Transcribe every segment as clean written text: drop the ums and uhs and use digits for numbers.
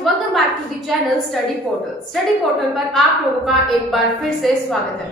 Welcome back to the channel Study Portal. Study Portal पर आप लोगों का एक बार फिर से स्वागत है।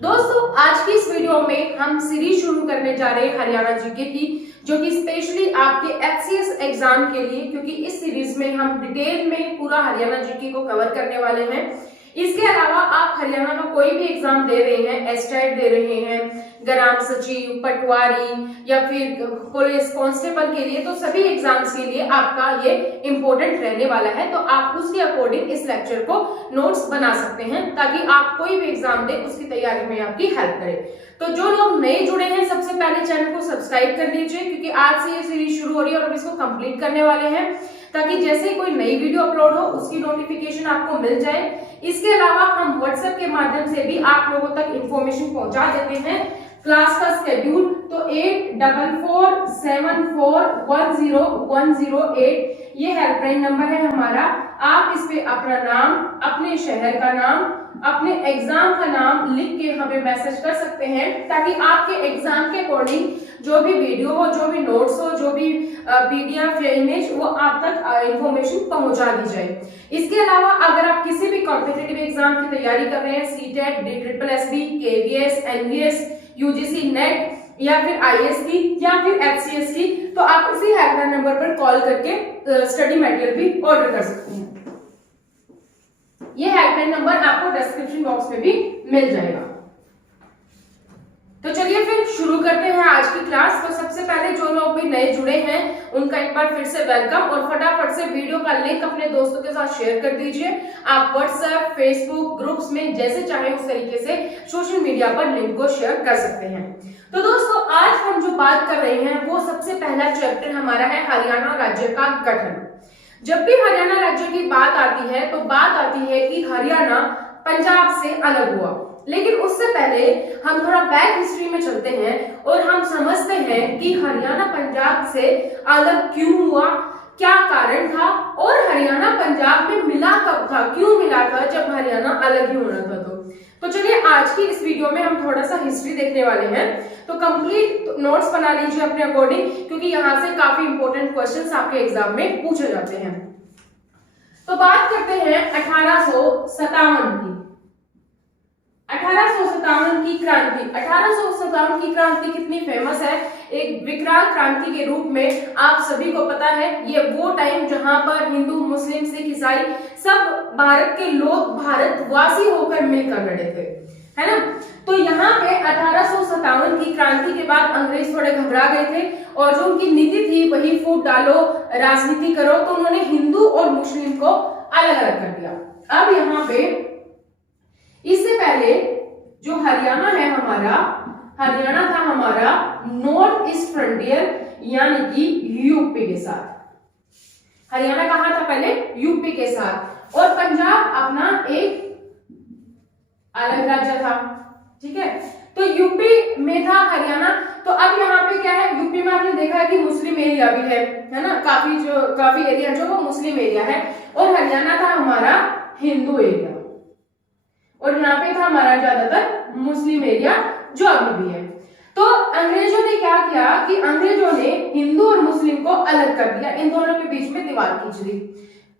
दोस्तों, आज की इस वीडियो में हम सीरीज शुरू करने जा रहे हैं हरियाणा जीके की, जो कि स्पेशली आपके एचसीएस एग्जाम के लिए, क्योंकि इस सीरीज में हम डिटेल में पूरा हरियाणा जीके को कवर करने वाले हैं। इसके अलावा आप हरियाणा का कोई भी एग्जाम दे रहे हैं, एस्टेट दे रहे हैं, ग्राम सचिव, पटवारी या फिर पुलिस कांस्टेबल के लिए, तो सभी एग्जाम्स के लिए आपका ये इंपॉर्टेंट रहने वाला है। तो आप उसके अकॉर्डिंग इस लेक्चर को नोट्स बना सकते हैं, ताकि आप कोई भी एग्जाम दे उसकी तैयारी में आपकी हेल्प करे। तो जो लोग नए जुड़े हैं, सबसे पहले चैनल को सब्सक्राइब कर लीजिए, क्योंकि आज से ये सीरीज शुरू हो रही है और हम इसको कंप्लीट करने वाले हैं, ताकि जैसे कोई नई वीडियो अपलोड हो उसकी नोटिफिकेशन आपको मिल जाए। इसके अलावा हम व्हाट्सएप के माध्यम से भी आप लोगों तक इंफॉर्मेशन पहुंचा देते हैं। क्लास का शेड्यूल तो 8447410108 ये हेल्पलाइन नंबर है हमारा। आप इस पे अपना नाम, अपने शहर का नाम, अपने एग्जाम का नाम लिख के हमें मैसेज कर सकते हैं, ताकि आपके एग्जाम के अकॉर्डिंग जो भी वीडियो हो, जो भी नोट्स हो, जो भी पीडीएफ या इमेज, वो आप तक इंफॉर्मेशन पहुंचा दी जाए। इसके अलावा अगर आप किसी भी कॉम्पिटिटिव एग्जाम की तैयारी कर रहे हैं, CTET, DSSB, KVS, NVS, UGC net या फिर IAS की या फिर HCS की, तो आप इसी हेल्पलाइन नंबर पर कॉल करके स्टडी मटेरियल भी ऑर्डर कर सकते हैं। ये हेल्पलाइन नंबर आपको डिस्क्रिप्शन बॉक्स में भी मिल जाएगा। तो चलिए फिर शुरू करते हैं आज की क्लास। तो सबसे पहले जो लोग भी नए जुड़े हैं उनका एक बार फिर से वेलकम, और फटाफट से वीडियो का लिंक अपने दोस्तों के साथ शेयर कर दीजिए। आप व्हाट्सएप, फेसबुक ग्रुप्स में जैसे चाहे उस तरीके से सोशल मीडिया पर लिंक को शेयर कर सकते हैं। तो दोस्तों, आज हम जो बात कर रहे हैं वो सबसे पहला चैप्टर हमारा है हरियाणा राज्य का गठन। जब भी हरियाणा राज्य की बात आती है तो बात आती है कि हरियाणा पंजाब से अलग हुआ, लेकिन उससे पहले हम थोड़ा बैक हिस्ट्री में चलते हैं और हम समझते हैं कि हरियाणा पंजाब से अलग क्यों हुआ, क्या कारण था, और हरियाणा पंजाब में मिला कब था, क्यों मिला था जब हरियाणा अलग ही होना था। तो चलिए आज की इस वीडियो में हम थोड़ा सा हिस्ट्री देखने वाले हैं। तो कंप्लीट नोट्स बना लीजिए अपने अकॉर्डिंग, क्योंकि यहाँ से काफी इंपॉर्टेंट क्वेश्चंस आपके एग्जाम में पूछे जाते हैं। तो बात करते हैं 1857 की। 1857 की क्रांति। 1857 की क्रांति कितनी फेमस है, एक विकराल क्रांति के रूप में आप सभी को पता है। ये वो टाइम जहां पर हिंदू, मुस्लिम, सिख, ईसाई सब भारत के लोग भारतवासी होकर मिलकर लड़े थे, है ना। तो यहाँ पे 1857 की क्रांति के बाद अंग्रेज थोड़े घबरा गए थे, और जो उनकी नीति थी वही फूट डालो, राजनीति करो, तो उन्होंने हिंदू और मुस्लिम को अलग अलग कर दिया। अब यहाँ पे इससे पहले जो हरियाणा है हमारा, हरियाणा था हमारा नॉर्थ ईस्ट फ्रंटियर, यानी कि यूपी के साथ। हरियाणा कहाँ था पहले, यूपी के साथ, और पंजाब अपना एक अलग राज्य था, ठीक है। तो यूपी में था हरियाणा। तो अब यहाँ पे क्या है, यूपी में आपने देखा है कि मुस्लिम एरिया भी है ना, काफी एरिया जो वो मुस्लिम एरिया है, और हरियाणा था हमारा हिंदू एरिया, और यहाँ पे था हमारा ज्यादातर मुस्लिम एरिया जो अभी भी है। तो अंग्रेजों ने क्या किया कि अंग्रेजों ने हिंदू और मुस्लिम को अलग कर दिया, इन दोनों के बीच में दीवार खींच दी।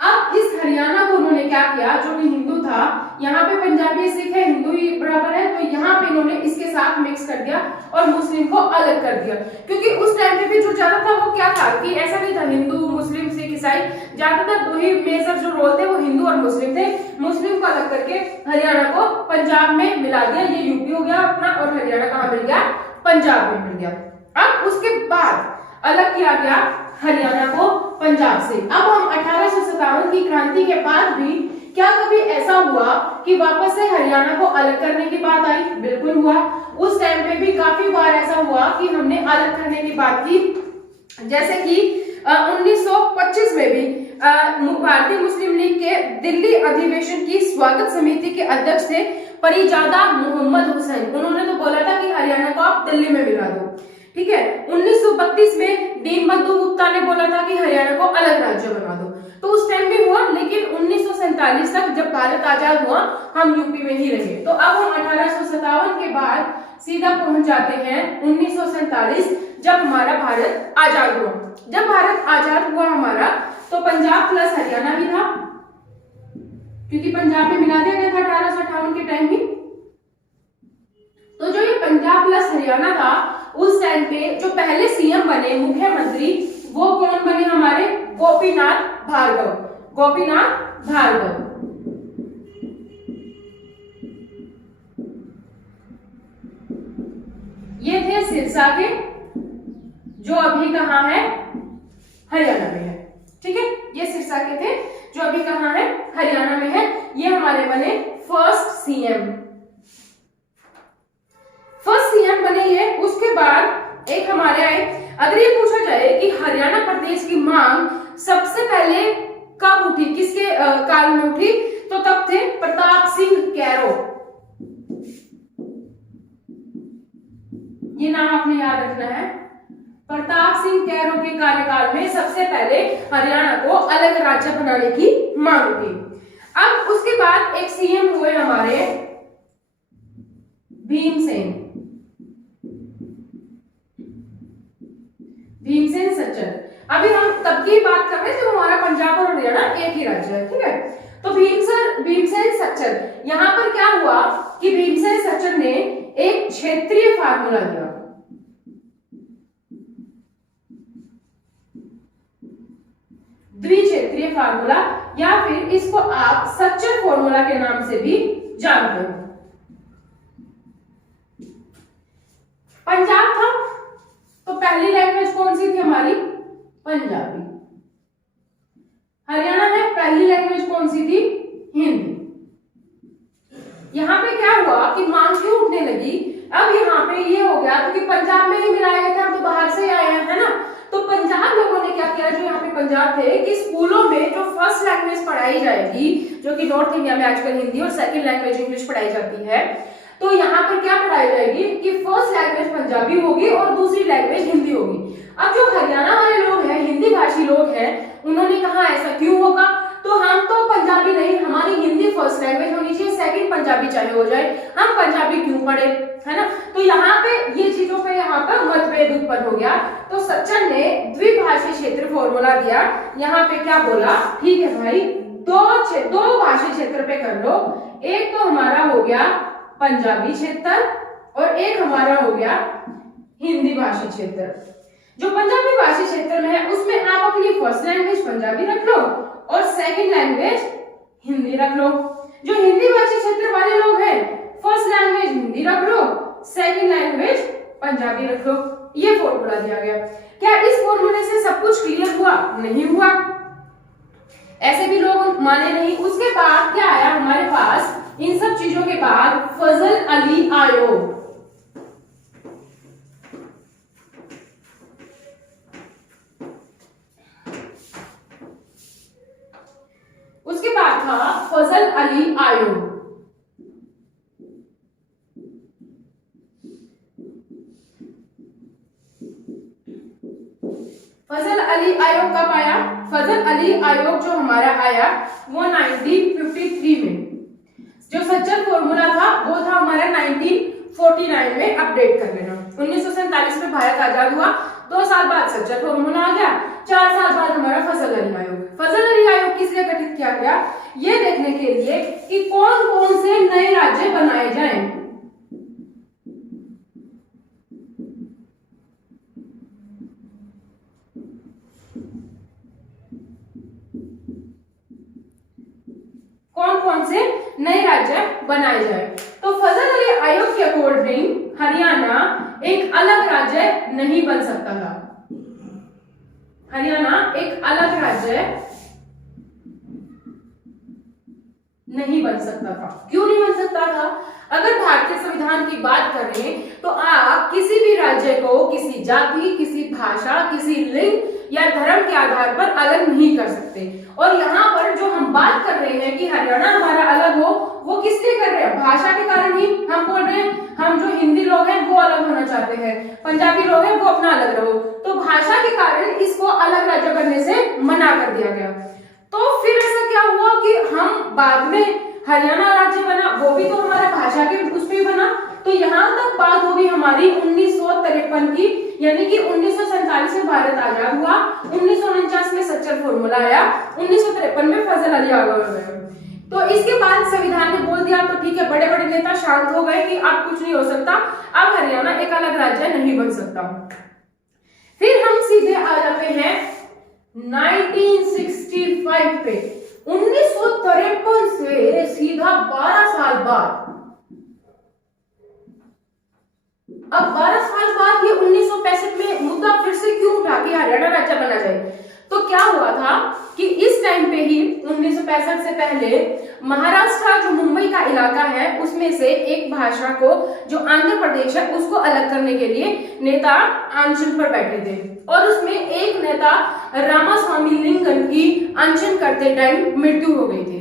अब इस हरियाणा को उन्होंने क्या किया, जो भी हिंदू था, यहाँ पे पंजाबी, सिख है, हिंदू ही बराबर है, तो यहाँ पे इन्होंने इसके साथ मिक्स कर दिया और मुस्लिम को अलग कर दिया। क्योंकि उस टाइम पे भी जो ज्यादा था वो क्या था कि ऐसा नहीं था हिंदू, मुस्लिम, सिख, ईसाई, ज्यादातर दो ही मेजर जो रोल थे वो हिंदू और मुस्लिम थे। मुस्लिम को अलग करके हरियाणा को पंजाब में मिला दिया, ये यूपी हो गया अपना, और हरियाणा कहाँ मिल गया, पंजाब में मिल गया। अब उसके बाद अलग किया गया हरियाणा को पंजाब से। अब हम 1857 की क्रांति के बाद भी क्या कभी ऐसा हुआ कि वापस से हरियाणा को अलग करने की बात आई? बिल्कुल हुआ। उस टाइम पे भी काफी बार ऐसा हुआ कि हमने अलग करने की बात की, जैसे कि 1925 में भी भारतीय मुस्लिम लीग के दिल्ली अधिवेशन की स्वागत समिति के अध्यक्ष थे परिजादा मोहम्मद हुसैन। उन्होंने तो बोला था कि हरियाणा को आप दिल्ली में मिला दो, ठीक है। 1932 में डीन बंधु गुप्ता ने बोला था कि हरियाणा को अलग राज्य बना दो, तो उस टाइम भी हुआ, लेकिन 1947 तक जब भारत आजाद हुआ हम यूपी में ही रहे। तो अब हम 1857 के बाद सीधा पहुंच जाते हैं 1947, जब हमारा भारत आजाद हुआ। जब भारत आजाद हुआ हमारा, तो पंजाब पंजाब प्लस हरियाणा भी था, क्योंकि पंजाब में मिला दिया गया था 1858 के टाइम ही। तो जो ये पंजाब प्लस हरियाणा था, उस टाइम पे जो पहले सीएम बने, मुख्यमंत्री, वो कौन बने हमारे? गोपीनाथ भार्गव। गोपीनाथ भार्गव। ये थे सिरसा के, जो अभी कहां है? हरियाणा में है। ठीक है, ये सिरसा के थे जो अभी कहां है? हरियाणा में है। ये हमारे बने फर्स्ट सीएम। फर्स्ट सीएम बने ये। उसके बाद एक हमारे आए, अगर ये पूछा जाए कि हरियाणा प्रदेश की मांग सबसे पहले कब उठी, किसके काल में उठी, तो तब थे प्रताप सिंह कैरो। ये नाम आपने याद रखना है। प्रताप सिंह कैरो के कार्यकाल में सबसे पहले हरियाणा को अलग राज्य बनाने की मांग थी। अब उसके बाद एक सीएम हुए हमारे भीमसेन। भीमसेन सच्चर। अभी हम तब की बात कर रहे हैं जब हमारा पंजाब और हरियाणा एक ही राज्य है। ठीक है, तो भीमसेन सच्चर, यहां पर क्या हुआ कि भीमसेन सच्चर ने एक क्षेत्रीय फार्मूला दिया। द्विक्षेत्रीय फार्मूला, या फिर इसको आप सच्चर फार्मूला के नाम से भी जानते हो। पंजाब था तो पहली लैंग्वेज कौन सी थी हमारी? पंजाबी। हरियाणा है, पहली लैंग्वेज कौन सी थी? हिंदी। यहाँ पे क्या हुआ कि मांग क्यों उठने लगी? अब यहाँ पे ये हो गया क्योंकि पंजाब में ही मिलाए गए थे, हम तो बाहर से आए हैं, है ना। तो पंजाब लोगों ने क्या किया, जो यहाँ पे पंजाब थे, कि स्कूलों में जो फर्स्ट लैंग्वेज पढ़ाई जाएगी, जो कि नॉर्थ इंडिया में आजकल हिंदी और सेकंड लैंग्वेज इंग्लिश पढ़ाई जाती है, तो यहाँ पर क्या पढ़ाई जाएगी कि फर्स्ट लैंग्वेज पंजाबी होगी और दूसरी लैंग्वेज हिंदी होगी। अब जो हरियाणा वाले लोग हैं, हिंदी भाषी लोग हैं, उन्होंने कहा ऐसा क्यों होगा, तो हम तो पंजाबी नहीं, हमारी हिंदी फर्स्ट लैंग्वेज होनी चाहिए, सेकंड पंजाबी चाहे हो जाए, हम पंजाबी क्यों पढ़े, है ना। तो यहाँ पे ये चीजों पे यहाँ पर मतभेद उत्पन्न हो गया। तो सच्चर ने द्विभाषी क्षेत्र फॉर्मूला दिया। यहाँ पे क्या बोला, ठीक है भाई, दो भाषी क्षेत्र पे कर लो, एक तो हमारा हो गया पंजाबी क्षेत्र और एक हमारा हो गया हिंदी भाषी क्षेत्र। जो पंजाबी भाषी क्षेत्र में है उसमें आप अपनी फर्स्ट लैंग्वेज पंजाबी रख लो और सेकंड लैंग्वेज हिंदी रख लो। जो हिंदी भाषी क्षेत्र वाले लोग हैं, फर्स्ट लैंग्वेज हिंदी रख लो, सेकंड लैंग्वेज पंजाबी रख लो। ये फॉर्मूला दिया गया। क्या इस फॉर्मूले से सब कुछ क्लियर हुआ? नहीं हुआ, ऐसे भी लोग माने नहीं। उसके बाद क्या आया हमारे पास, इन सब चीजों के बाद फजल अली आयोग। उसके बाद था फजल अली आयोग। फजल अली आयोग कब आया? फजल अली आयोग जो हमारा आया वो 1953 में। जो सच्चर फॉर्मूला था वो था हमारा 1949 में। अपडेट कर लेना। 1947 में भारत आजाद हुआ, 2 साल बाद सच्चर फॉर्मूला आ गया, 4 साल बाद हमारा फजल अली आयोग। फजल अली आयोग किस लिए गठित किया गया? ये देखने के लिए कि कौन कौन से नए राज्य बनाए जाएं। कौन कौन से नए राज्य बनाए जाए। तो फजल अली आयोग के अकॉर्डिंग हरियाणा एक अलग राज्य नहीं बन सकता था। हरियाणा एक अलग राज्य नहीं बन सकता था। क्यों नहीं बन सकता था? अगर भारतीय संविधान की बात करें तो आप किसी भी राज्य को किसी जाति, किसी भाषा, किसी लिंग या धर्म के आधार पर अलग नहीं कर सकते। और यहाँ पर जो हम बात कर रहे हैं कि हरियाणा हमारा अलग हो, वो किस लिए कर रहे हैं? भाषा के कारण ही हम बोल रहे हैं। हम जो हिंदी लोग हैं वो अलग होना चाहते हैं, पंजाबी लोग हैं वो अपना अलग रहो। तो भाषा के कारण इसको अलग राज्य बनने से मना कर दिया गया। तो फिर ऐसा क्या हुआ कि हम बाद में हरियाणा राज्य बना, वो भी तो हमारा भाषा के उस पे बना। तो यहाँ तक बात होगी हमारी 1953 की। यानी कि 1947 में भारत आजाद हुआ, 1949 में सच्चर फॉर्मूला आया, 1953 में फजल अली आगा हुए। तो इसके बाद संविधान ने बोल दिया तो ठीक है, बड़े बड़े नेता शांत हो गए कि अब कुछ नहीं हो सकता, अब हरियाणा एक अलग राज्य नहीं बन सकता। फिर हम सीधे आ जाते हैं 1965 पे। 1953 से सीधा 12 साल बाद, अब 12 साल बाद ये 1965 में मुद्दा फिर से क्यों उठा कि हरियाणा राज्य बना जाए? तो क्या हुआ था कि इस टाइम पे ही 1965 से पहले महाराष्ट्र जो मुंबई का इलाका है उसमें से एक भाषा को जो आंध्र प्रदेश है उसको अलग करने के लिए नेता अनशन पर बैठे थे, और उसमें एक नेता रामास्वामी लिंगन की अनशन करते टाइम मृत्यु हो गई थी।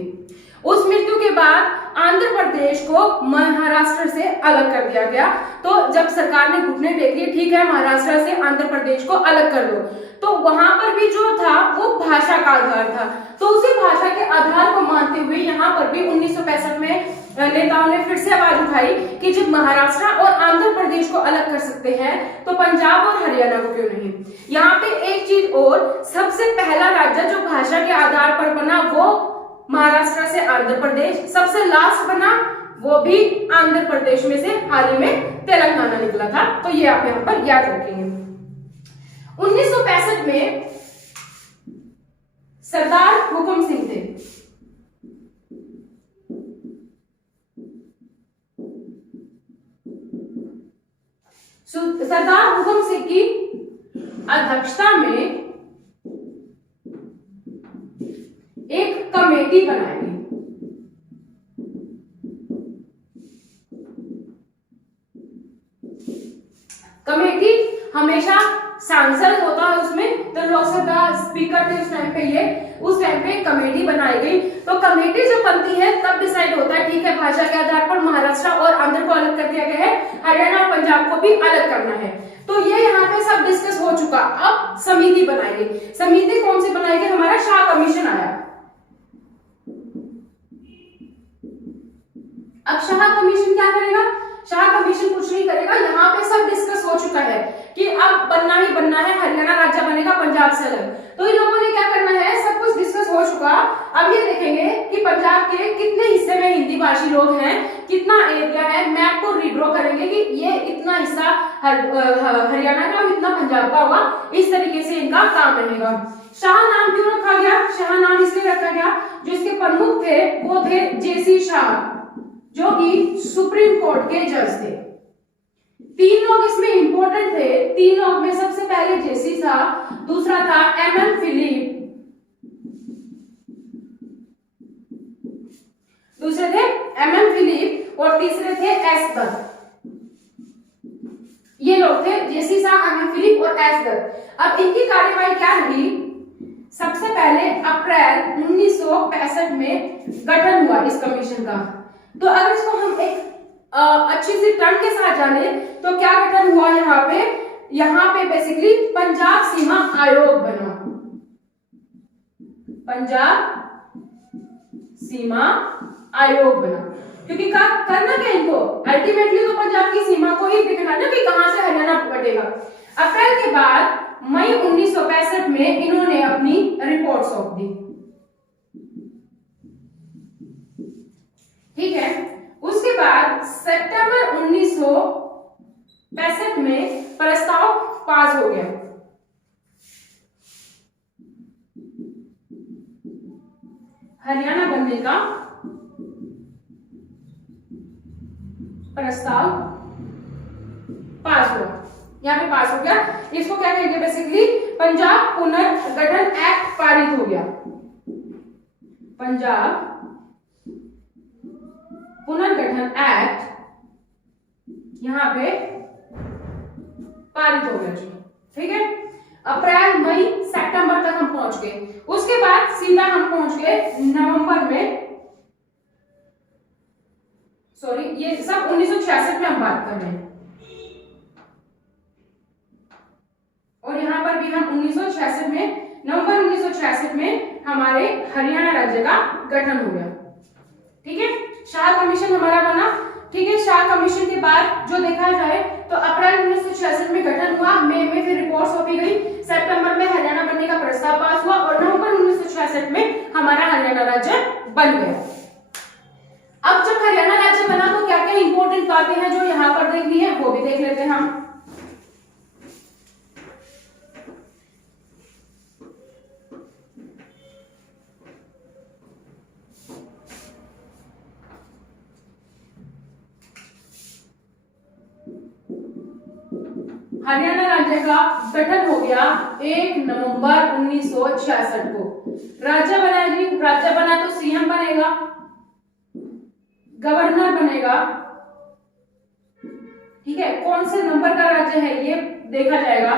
उस मृत्यु के बाद आंध्र प्रदेश को महाराष्ट्र से अलग कर दिया गया। तो जब सरकार ने घुटने टेक लिए, ठीक है महाराष्ट्र से आंध्र प्रदेश को अलग कर दो, तो वहां पर भी जो था वो भाषा का आधार था। तो उसी भाषा के आधार को मानते हुए यहाँ पर भी 1965 में नेताओं ने फिर से आवाज उठाई कि जब महाराष्ट्र और आंध्र प्रदेश को अलग कर सकते हैं तो पंजाब और हरियाणा को क्यों नहीं। यहाँ पे एक चीज और, सबसे पहला राज्य जो भाषा के आधार पर बना वो महाराष्ट्र से आंध्र प्रदेश, सबसे लास्ट बना वो भी आंध्र प्रदेश में से हाल ही में तेलंगाना निकला था। तो ये आप यहाँ पर याद रखेंगे। 1965 में सरदार हुकुम सिंह थे। सरदार हुकुम सिंह की अध्यक्षता में एक कमेटी बनाई गई। कमेटी हमेशा सांसद होता है उसमें, तो लोकसभा स्पीकर थे उस टाइम पे, उस टाइम पे कमेटी बनाई गई। तो कमेटी जब बनती है तब डिसाइड होता है, ठीक है भाषा के आधार पर महाराष्ट्र और आंध्र को अलग कर दिया गया है, हरियाणा और पंजाब को भी अलग करना है। तो ये यहाँ पे सब डिस्कस हो चुका। अब समिति बनाई गई। समिति कौन सी बनाई गई? हमारा शाह कमीशन आया। अब शाह कमीशन क्या करेगा? शाह कमीशन कुछ नहीं करेगा, यहाँ पे सब डिस्कस हो चुका है कि अब बनना ही बनना है, हरियाणा राज्य बनेगा पंजाब से अलग। तो इन लोगों ने क्या करना है, सब कुछ डिस्कस हो चुका। अब ये देखेंगे कि पंजाब के कितने हिस्से में हिंदी भाषी लोग हैं, कितना एरिया है, मैप को रीड्रॉ करेंगे कि ये इतना हिस्सा हरियाणा का, इतना पंजाब का होगा, इस तरीके से इनका काम रहेगा। शाह नाम क्यों रखा गया? शाह नाम इसलिए रखा गया, जो इसके प्रमुख थे वो थे जेसी शाह, जो कि सुप्रीम कोर्ट के जज थे। तीन लोग इसमें इंपॉर्टेंट थे। तीन लोग में सबसे पहले जेसी था, दूसरा था एमएम फिलिप, दूसरे थे एमएम फिलिप और तीसरे थे एस दत्त। ये लोग थे जेसी शाह, एमएम फिलिप और एस दत्त। अब इनकी कार्यवाही क्या रही? सबसे पहले अप्रैल 1965 में गठन हुआ इस कमीशन का। तो अगर इसको हम एक अच्छी सी टर्म के साथ जाने तो क्या गठन हुआ यहाँ पे बेसिकली पंजाब सीमा आयोग बना। पंजाब सीमा आयोग बना, क्योंकि करना क्या इनको, अल्टीमेटली तो पंजाब की सीमा को ही देखना ना कि कहां से हरियाणा बटेगा। अप्रैल के बाद मई 1965 में इन्होंने अपनी रिपोर्ट सौंप दी। ठीक है, उसके बाद सितंबर 1965 में प्रस्ताव पास हो गया। हरियाणा बनने का प्रस्ताव पास हुआ, यहाँ पे पास हो गया। इसको क्या कहेंगे बेसिकली, पंजाब पुनर्गठन एक्ट पारित हो गया। पंजाब पुनर्गठन एक्ट यहां पे पारित हो गया। ठीक है, अप्रैल मई सितंबर तक हम पहुंच गए। उसके बाद सीधा हम पहुंच गए नवंबर में, सॉरी ये सब 1966 में हम बात कर रहे हैं, और यहां पर भी हम 1966 में, नवंबर 1966 में हमारे हरियाणा राज्य का गठन हो गया। ठीक है, शाह कमीशन हमारा बना। ठीक है, शाह कमीशन के बाद जो देखा जाए तो अप्रैल 1966 में गठन हुआ, मई में फिर रिपोर्ट सौंपी गई, सितंबर में हरियाणा बनने का प्रस्ताव पास हुआ और नवंबर 1966 में हमारा हरियाणा राज्य बन गया। अब जब हरियाणा राज्य बना तो क्या क्या इंपॉर्टेंट बातें हैं जो यहाँ पर देखनी है वो भी देख लेते हैं हम। हरियाणा राज्य का गठन हो गया 1 नवंबर 1966 को। राज्य बना जी, राज्य बना तो सीएम बनेगा, गवर्नर बनेगा, ठीक है। कौन से नंबर का राज्य है ये देखा जाएगा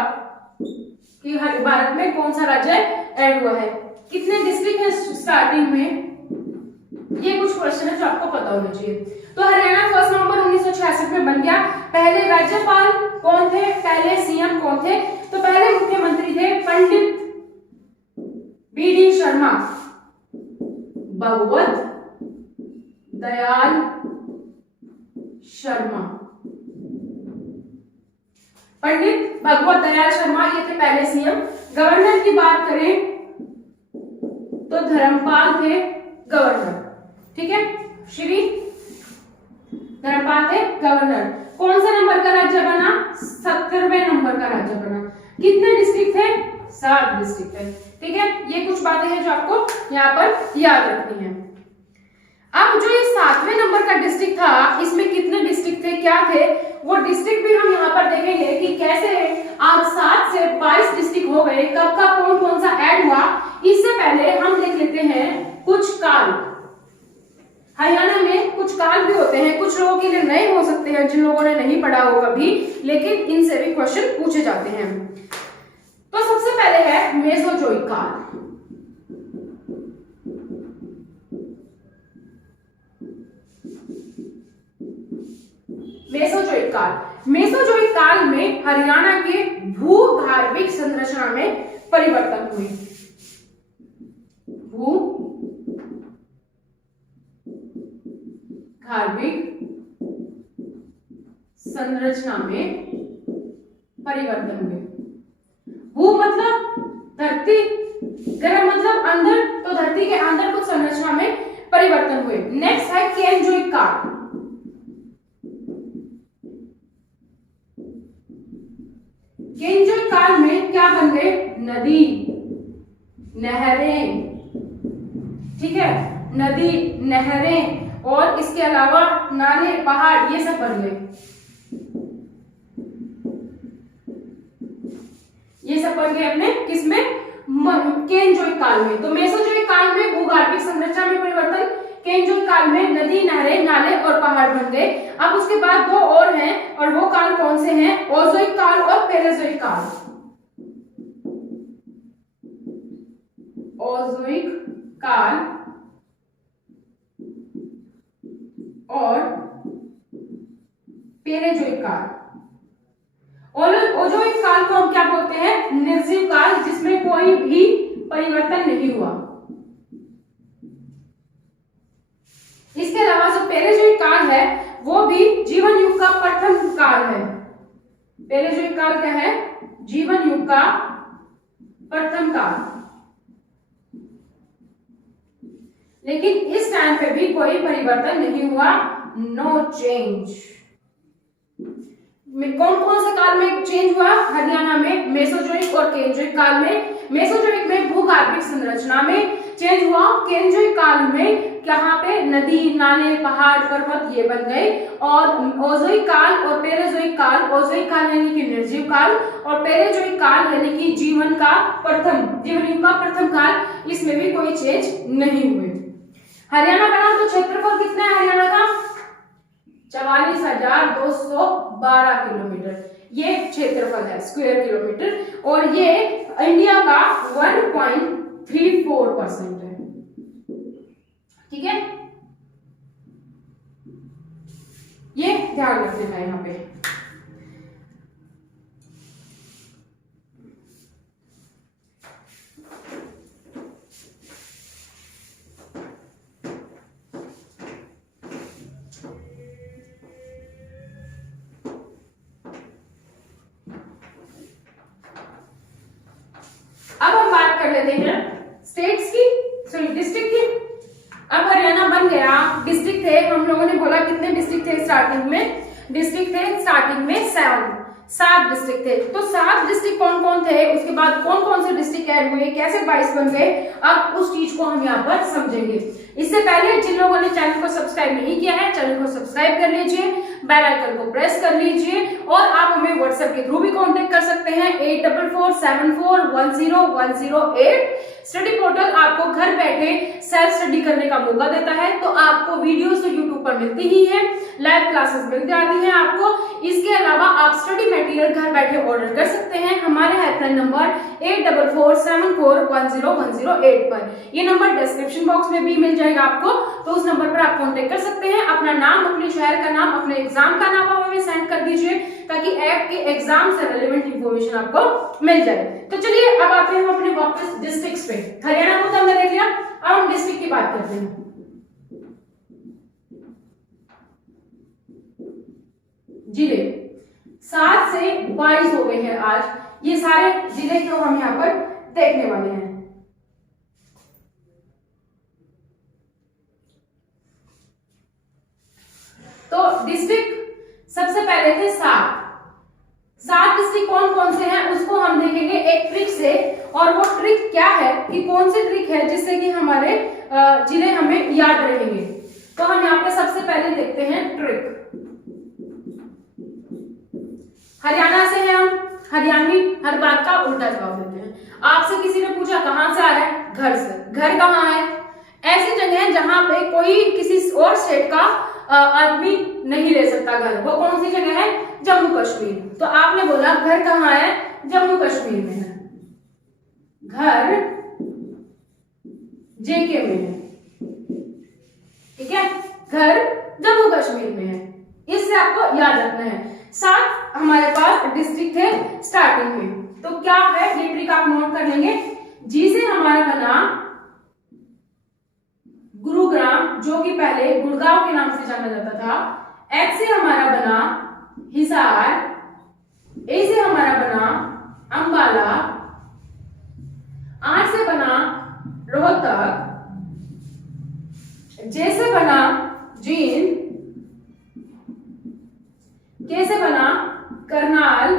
कि भारत में कौन सा राज्य ऐड हुआ है, कितने डिस्ट्रिक्ट है स्टार्टिंग में, ये कुछ क्वेश्चन है जो आपको पता होना चाहिए। तो हरियाणा 1 नवंबर 1966 में बन गया। पहले राज्यपाल कौन थे, पहले सीएम कौन थे, तो पहले मुख्यमंत्री थे पंडित बीडी शर्मा, भगवत दयाल शर्मा। पंडित भगवत दयाल शर्मा ये थे पहले सीएम। गवर्नर की बात करें तो धर्मपाल थे गवर्नर, ठीक है, श्री धर्मपाल थे गवर्नर। कौन सा नंबर का राज्य बना, 70वें नंबर का राज्य बना। कितने डिस्ट्रिक्ट थे, 7 डिस्ट्रिक्ट थे, ठीक है। ये कुछ बातें हैं जो आपको यहाँ पर याद रखनी है। अब जो ये 7वें नंबर का डिस्ट्रिक्ट था, इसमें कितने डिस्ट्रिक्ट थे, क्या थे, वो डिस्ट्रिक्ट भी हम यहाँ पर देखेंगे कि कैसे आज 7 से 22 डिस्ट्रिक्ट हो गए, कब का कौन कौन सा ऐड हुआ। इससे पहले हम देख लेते हैं कुछ काल। हरियाणा में कुछ काल भी होते हैं, कुछ लोगों के लिए नए हो सकते हैं जिन लोगों ने नहीं पढ़ा हो कभी, लेकिन इनसे भी क्वेश्चन पूछे जाते हैं। तो सबसे पहले है मेसोजोइक काल। मेसोजोइक काल, मेसोजोइक काल में हरियाणा के भूगर्भिक संरचना में परिवर्तन हुए। भूगर्भिक संरचना में परिवर्तन हुए। भू मतलब धरती, गर्भ मतलब अंदर, तो धरती के अंदर कुछ संरचना में परिवर्तन हुए। नेक्स्ट है केनजोइक काल। केनजोइक काल में क्या बन गए, नदी, नहरें, ठीक है, नदी, नहरें और इसके अलावा नाले, पहाड़, ये सब बन गए, ये सब बन गए अपने किसमें, केनजोइक काल में। तो मेसोजोइक काल में भूगर्भिक संरचना में परिवर्तन, केनजोइक काल में नदी, नहरें, नाले और पहाड़ बन गए। अब उसके बाद 2 और हैं, और वो काल कौन से हैं, ओजोइक काल और पेलेजोइक काल। ओजोइक काल और पेलेजोइक काल। ओजोइक काल को हम क्या बोलते हैं, निर्जीव काल, जिसमें कोई भी परिवर्तन नहीं हुआ। इसके अलावा जो पेलेजोइक काल है वो भी जीवन युग का प्रथम काल है। पेलेजोइक काल क्या है, जीवन युग का प्रथम काल। लेकिन इस टाइम पे भी कोई परिवर्तन नहीं हुआ, नो चेंज। कौन कौन से काल में चेंज हुआ, हरियाणा में मेसोजोइक और केनजोइक काल में। मेसोजोइक में भूगर्भिक संरचना में चेंज हुआ, केनजोइक काल में यहाँ पे नदी, नाले, पहाड़, पर्वत ये बन गए। और ओजोइक काल और पेलेजोइक काल, ओजोइक काल यानी कि निर्जीव काल और पेलेजोइक काल यानी कि जीवन युग का प्रथम काल, इसमें भी कोई चेंज नहीं हुए। हरियाणा बना तो क्षेत्रफल कितना है हरियाणा का, 44,212 किलोमीटर ये क्षेत्रफल है, स्क्वायर किलोमीटर, और ये इंडिया का 1.34% है, ठीक है, ये ध्यान रखना है यहाँ पे। अब हम बात कर लेते हैं स्टेट्स की, सॉरी डिस्ट्रिक्ट की। अब हरियाणा बन गया, डिस्ट्रिक्ट थे, हम लोगों ने बोला कितने डिस्ट्रिक्ट थे स्टार्टिंग में, डिस्ट्रिक्ट थे स्टार्टिंग में 7 डिस्ट्रिक्ट थे। तो 7 डिस्ट्रिक्ट कौन कौन थे, उसके बाद कौन कौन से डिस्ट्रिक्ट ऐड हुए, कैसे 22 बन गए, अब उस चीज को हम यहाँ पर समझेंगे। इससे पहले जिन लोगों ने चैनल को सब्सक्राइब नहीं किया है, चैनल को सब्सक्राइब कर लीजिए, बेल आइकन को प्रेस कर लीजिए, और आप हमें व्हाट्सएप के थ्रू भी कांटेक्ट कर सकते हैं 8447410108। स्टडी पोर्टल आपको घर बैठे सेल्फ स्टडी करने का मौका देता है। तो आपको वीडियोस तो यूट्यूब पर मिलती ही है, लाइव क्लासेस मिल जाती हैं आपको। इसके अलावा आप स्टडी मटेरियल घर बैठे ऑर्डर कर सकते हैं हमारे हेल्पलाइन नंबर 8447410108 पर। ये नंबर डिस्क्रिप्शन बॉक्स में भी मिल जाएगा आपको, तो उस नंबर पर आप कांटेक्ट कर सकते हैं। अपना नाम, अपने शहर का नाम, अपने एग्जाम का नाम हमें सेंड कर दीजिए, ताकि ऐप के एग्जाम से रिलेवेंट इंफॉर्मेशन आपको मिल जाए। तो चलिए अब आते हैं हम अपने वापस डिस्ट्रिक्ट्स पे। हरियाणा को तो हमने देख लिया, अब हम डिस्ट्रिक्ट की बात करते हैं। जिले 7 से 22 हो गए हैं आज, ये सारे जिले जो हम यहाँ पर देखने वाले हैं। तो डिस्ट्रिक्ट सबसे पहले थे 7 डिस्ट्रिक्ट कौन कौन से हैं उसको हम देखेंगे एक ट्रिक से। और वो ट्रिक क्या है कि कौन सी ट्रिक है जिससे कि हमारे जिले हमें याद रहेंगे। तो हम यहाँ पे सबसे पहले देखते हैं ट्रिक। हरियाणा से हैं हम, हरियाणवी हर बात का उल्टा जवाब देते हैं। आपसे किसी ने पूछा कहां से आ रहा है, घर से। घर कहाँ है, ऐसी जगह है जहां पे कोई किसी और स्टेट का आदमी नहीं ले सकता घर, वो कौन सी जगह है, जम्मू कश्मीर। तो आपने बोला घर कहाँ है, जम्मू कश्मीर में है, घर जेके में है, ठीक है, घर जम्मू कश्मीर में है। इससे आपको याद रखना है। 7 हमारे पास डिस्ट्रिक्ट थे स्टार्टिंग में। तो क्या है ये ट्रिक आप नोट कर लेंगे। जी से हमारा बना गुरुग्राम, जो कि पहले गुड़गांव के नाम से जाना जाता था। एच से हमारा बना हिसार, ए से हमारा बना अंबाला, आर से बना रोहतक, जे से बना जींद, के से बना करनाल,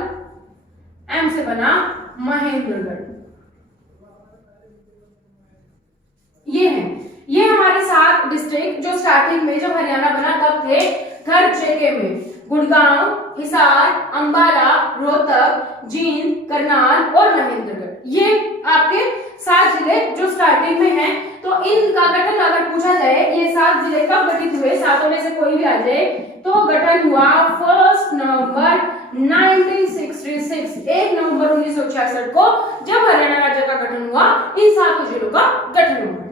एम से बना महेंद्रगढ़। ये हमारे 7 डिस्ट्रिक्ट जो स्टार्टिंग में जब हरियाणा बना तब थे घर जेके में। गुड़गांव, हिसार, अंबाला, रोहतक, जींद, करनाल और महेंद्रगढ़, ये आपके 7 जिले जो स्टार्टिंग में हैं। तो इनका गठन अगर पूछा जाए, ये 7 जिले कब गठित हुए, 7 में से कोई भी आ जाए, तो गठन हुआ 1 नवंबर 1966, 1 नवंबर 1966 को जब हरियाणा राज्य का गठन हुआ, इन 7 जिलों का गठन हुआ।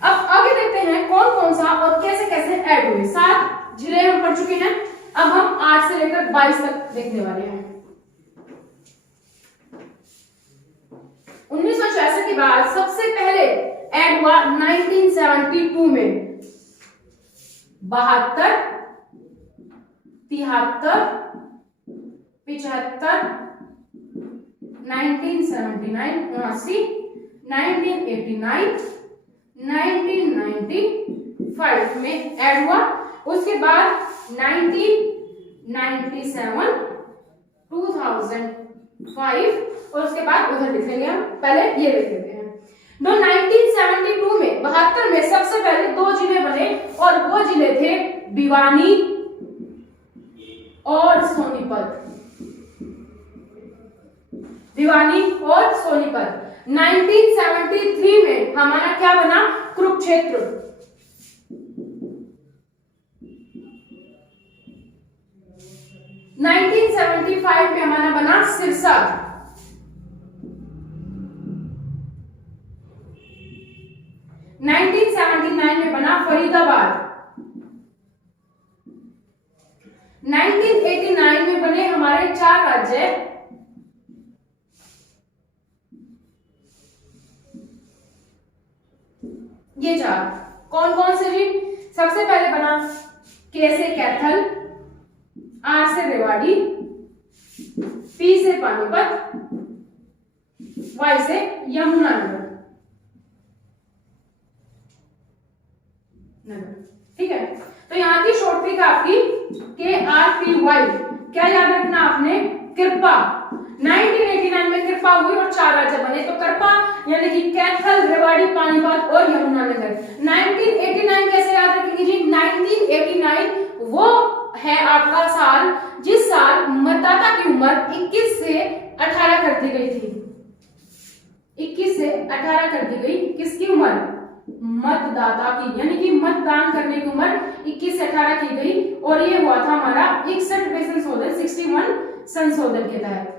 अब आगे देखते हैं कौन कौन सा और कैसे कैसे ऐड हुए। 7 जिले हम पढ़ चुके हैं, अब हम 8 से लेकर 22 तक देखने वाले हैं। 1966 के बाद सबसे पहले ऐड हुआ 1972 में 72, 73, 75, 1979, 79, 1989, 1995 में ऐड हुआ। उसके बाद 1997, 2005 और उसके बाद उधर लिख लेंगे हम, पहले ये लिख लेते हैं। 1972 में 72 में सबसे पहले 2 जिले बने और वो जिले थे भिवानी और सोनीपत। भिवानी और सोनीपत। 1973 में हमारा क्या बना, कुरुक्षेत्र। 1975 में हमारा बना सिरसा। 1979 में बना फरीदाबाद। 1989 में बने हमारे 4 राज्य, ये 4 कौन कौन से जी। सबसे पहले बना के से कैथल, आर से रेवाड़ी, पी से पानीपत, वाई से यमुनानगर, ठीक है। तो यहाँ की शॉर्ट ट्रिक आपकी KRPY, क्या याद रखना आपने, कृपा। 1989 में कृपा हुई और 4 राज्य बने, तो कृपा यानी कि कैथल, रेवाड़ी, पानीपत और यमुनानगर। 1989 कैसे याद रखेंगे जी, 1989 वो है आपका साल जिस साल मतदाता की उम्र 21 से 18 कर दी गई थी। 21 से 18 कर दी गई, किसकी उम्र, मतदाता की, यानी कि मतदान करने की उम्र 21 से 18 की गई, और ये हुआ था हमारा 61वें संशोधन, 61 संशोधन के तहत।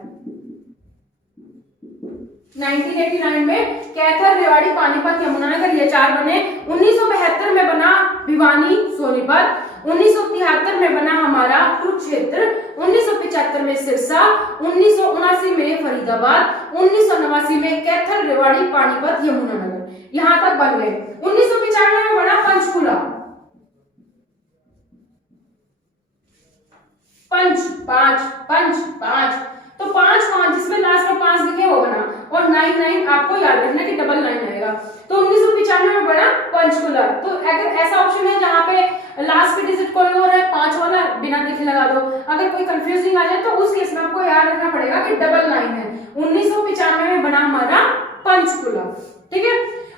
1989 में कैथल, रेवाड़ी, पानीपत, यमुनानगर ये 4 बने। 1972 में बना भिवानी, सोनीपत। 1973 में बना हमारा कुरुक्षेत्र। 1975 में सिरसा। 1979 में फरीदाबाद। 1989 में कैथल, रेवाड़ी, पानीपत, यमुनानगर, यहां तक बन गए। 1995 में बना पंचकुला, पांच, तो 5 जिसमें लास्ट में 5 लिखे वो बना, और 9 आपको याद रखना कि 9 आएगा। तो 1995 में बना पंचकुला। तो अगर ऐसा ऑप्शन है जहां पे लास्ट पे डिजिट कोई और है, 5 वाला बिना देखे लगा दो। अगर कोई कंफ्यूजिंग आ जाए तो उस केस में आपको याद रखना पड़ेगा कि 9 है। 1995 में बना हमारा पंचकुला, ठीक है।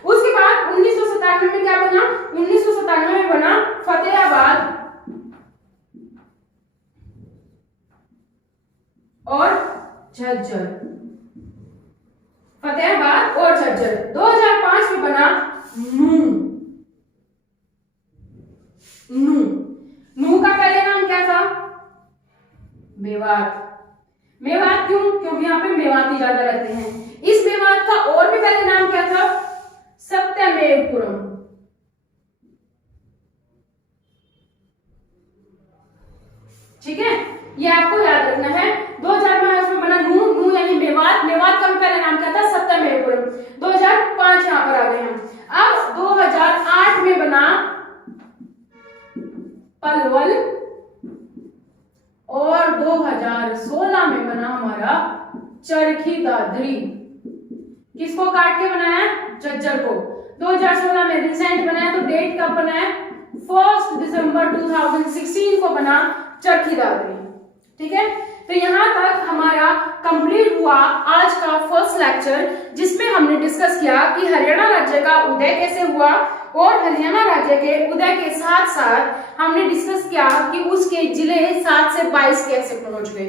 उसके बाद 1997 में क्या बना, 1997 में बना फतेहाबाद और झज्जर, फतेहाबाद और झज्जर। 2005 में बना नू का पहले नाम क्या था, मेवात। मेवात क्यों, क्योंकि यहाँ पे मेवाती ज्यादा रहते हैं। इस मेवात का और भी पहले नाम क्या था, सत्यमेवपुरम, ठीक है, ये आपको याद रखना है। 2005 में बना नू यानी मेवात। मेवात का भी पहले नाम क्या था, सत्यमेवपुरम। 2005 यहाँ पर आ गए हम। अब 2008 में बना पलवल, और 2016 में बना हमारा चरखी दादरी। किसको काट के बनाया, झज्जर को। 2016 में रिसेंट बनाया, तो डेट कब बनाया, 1 दिसंबर 2016 को बना चरखी दादरी, ठीक है। तो यहाँ तक हमारा कंप्लीट हुआ आज का फर्स्ट लेक्चर, जिसमें हमने डिस्कस किया कि हरियाणा राज्य का उदय कैसे हुआ, और हरियाणा राज्य के उदय के साथ साथ हमने डिस्कस किया कि उसके जिले 7 से 22 कैसे पहुंच गए।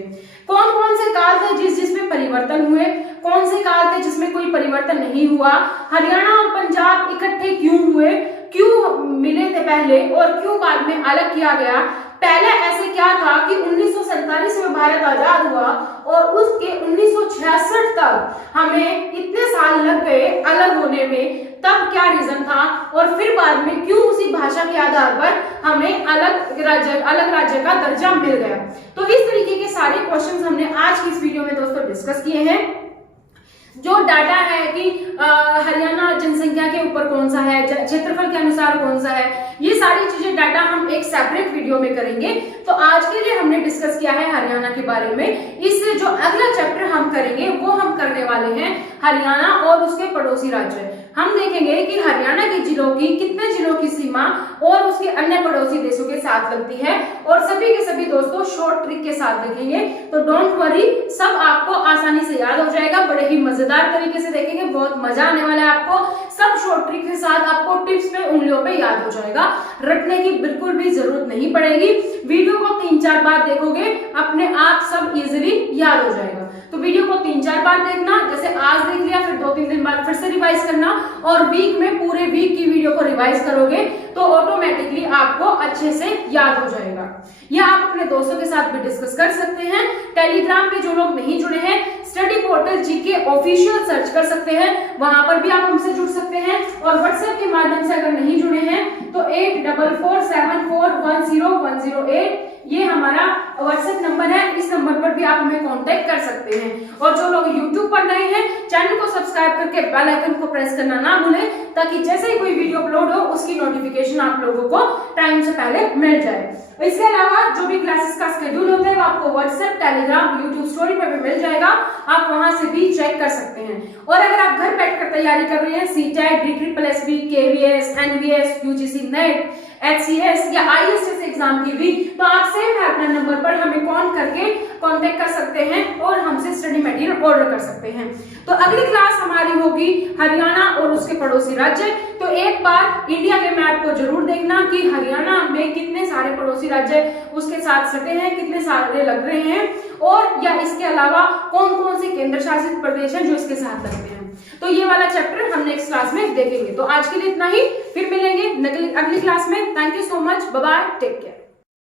कौन कौन से काल थे जिसमें परिवर्तन हुए, कौन से काल थे जिसमें कोई परिवर्तन नहीं हुआ, हरियाणा और पंजाब इकट्ठे क्यों हुए, क्यों मिले थे पहले और क्यों बाद में अलग किया गया। पहले ऐसे क्या था कि 1947 में भारत आजाद हुआ और उसके 1966 तक हमें इतने साल लग गए अलग होने में, तब क्या रीजन था, और फिर बाद में क्यों उसी भाषा के आधार पर हमें अलग राज्य का दर्जा मिल गया। तो इस तरीके के सारे क्वेश्चंस हमने आज की इस वीडियो में दोस्तों डिस्कस किए हैं। जो डाटा है कि हरियाणा जनसंख्या के ऊपर कौन सा है, क्षेत्रफल के अनुसार कौन सा है, ये सारी चीजें डाटा हम एक सेपरेट वीडियो में करेंगे। तो आज के लिए हमने डिस्कस किया है हरियाणा के बारे में। इससे जो अगला चैप्टर हम करेंगे वो हम करने वाले हैं हरियाणा और उसके पड़ोसी राज्य। हम देखेंगे कि हरियाणा के जिलों की कितने जिलों की सीमा और उसके अन्य पड़ोसी देशों के साथ लगती है, और सभी के सभी दोस्तों शॉर्ट ट्रिक के साथ देखेंगे। तो डोंट वरी, सब आपको आसानी से याद हो जाएगा, बड़े ही मजेदार तरीके से देखेंगे, बहुत मजा आने वाला है आपको। सब शॉर्ट ट्रिक के साथ आपको टिप्स पे उंगलियों पे याद हो जाएगा, रटने की बिल्कुल भी जरूरत नहीं पड़ेगी। वीडियो को 3-4 बार देखोगे, अपने आप सब इजिली याद हो जाएगा। तो वीडियो को 3-4 बार देखना, जैसे आज देख लिया फिर 2-3 दिन बाद फिर से रिवाइज करना, और वीक में पूरे वीक की वीडियो को रिवाइज करोगे तो ऑटोमेटिकली आपको अच्छे से याद हो जाएगा। यह आप अपने दोस्तों के साथ भी डिस्कस कर सकते हैं। टेलीग्राम पे जो लोग नहीं जुड़े हैं, study portal GK official search कर सकते हैं, वहां पर भी आप हमसे जुड़ सकते हैं। और व्हाट्सएप के माध्यम से अगर नहीं जुड़े हैं तो 8447410108 ये हमारा व्हाट्सएप नंबर है, इस नंबर पर भी आप हमें कांटेक्ट कर सकते हैं। और जो लोग यूट्यूब पर नए हैं, चैनल को सब्सक्राइब करके बेल आइकन को प्रेस करना ना भूलें, ताकि जैसे ही कोई वीडियो अपलोड हो उसकी नोटिफिकेशन आप लोगों को टाइम से पहले मिल जाए। इसके अलावा जो भी क्लासेस का शेड्यूल होता है वो आपको व्हाट्सएप, टेलीग्राम, यूट्यूब स्टोरी पर भी मिल जाएगा, आप वहां से भी चेक कर सकते हैं। और अगर आप घर बैठकर तैयारी कर रहे हैं CTET, DSSS, KVS, NVS, UGC net, HCS या IAS जैसे एग्जाम की भी, तो आप सेम हेल्पलाइन नंबर पर हमें कॉल करके कांटेक्ट कर सकते हैं और हमसे स्टडी मटेरियल ऑर्डर कर सकते हैं। तो अगली क्लास हमारी होगी हरियाणा और उसके पड़ोसी राज्य। तो एक बार इंडिया के मैप को जरूर देखना कि हरियाणा में कितने सारे पड़ोसी राज्य उसके साथ सटे हैं, कितने सारे लग रहे हैं, और या इसके अलावा कौन कौन से केंद्र शासित प्रदेश हैं जो इसके साथ लगते हैं। तो ये वाला चैप्टर हम नेक्स्ट क्लास में देखेंगे। तो आज के लिए इतना ही, फिर मिलेंगे अगली क्लास में। Thank you so much, bye bye, take care.